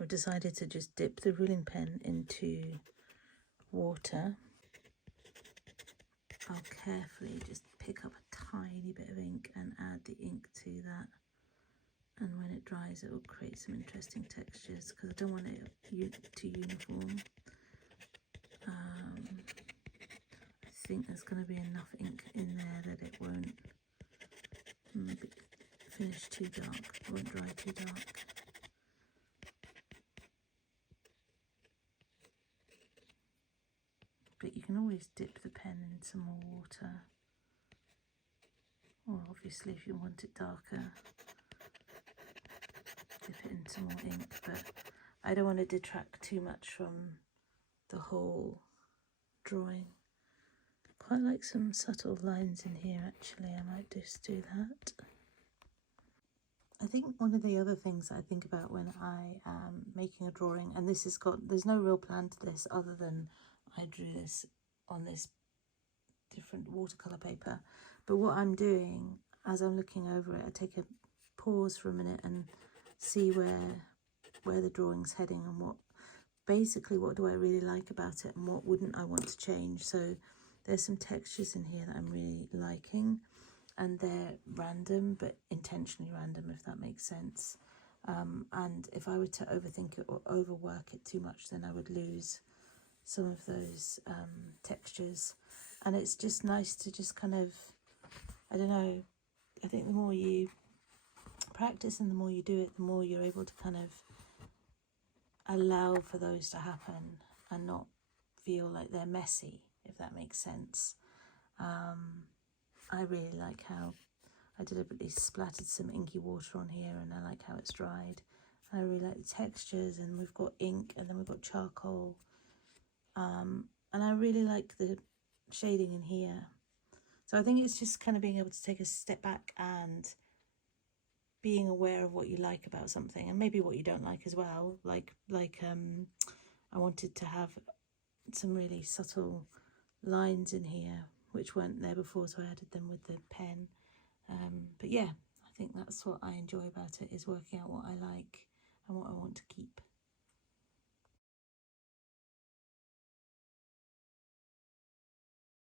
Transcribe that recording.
I've decided to just dip the ruling pen into water. I'll carefully just pick up a tiny bit of ink and add the ink to that, and when it dries it will create some interesting textures because I don't want it too uniform. I think there's going to be enough ink in there that it won't finish too dark, it won't dry too dark. But you can always dip the pen in some more water, or obviously if you want it darker, dip it in some more ink, but I don't want to detract too much from the whole drawing. Quite like some subtle lines in here actually, I might just do that. I think one of the other things I think about when I am making a drawing, and there's no real plan to this other than I drew this on this different watercolour paper, but what I'm doing as I'm looking over it, I take a pause for a minute and see where the drawing's heading and what do I really like about it and what wouldn't I want to change. So there's some textures in here that I'm really liking, and they're random but intentionally random, if that makes sense. And if I were to overthink it or overwork it too much, then I would lose some of those textures. And it's just nice to just kind of, I don't know, I think the more you practice and the more you do it, the more you're able to kind of allow for those to happen and not feel like they're messy, if that makes sense. I really like how I deliberately splattered some inky water on here, and I like how it's dried. I really like the textures, and we've got ink and then we've got charcoal, and I really like the shading in here. So I think it's just kind of being able to take a step back and being aware of what you like about something and maybe what you don't like as well. I wanted to have some really subtle lines in here which weren't there before, so I added them with the pen. But yeah, I think that's what I enjoy about it, is working out what I like and what I want to keep.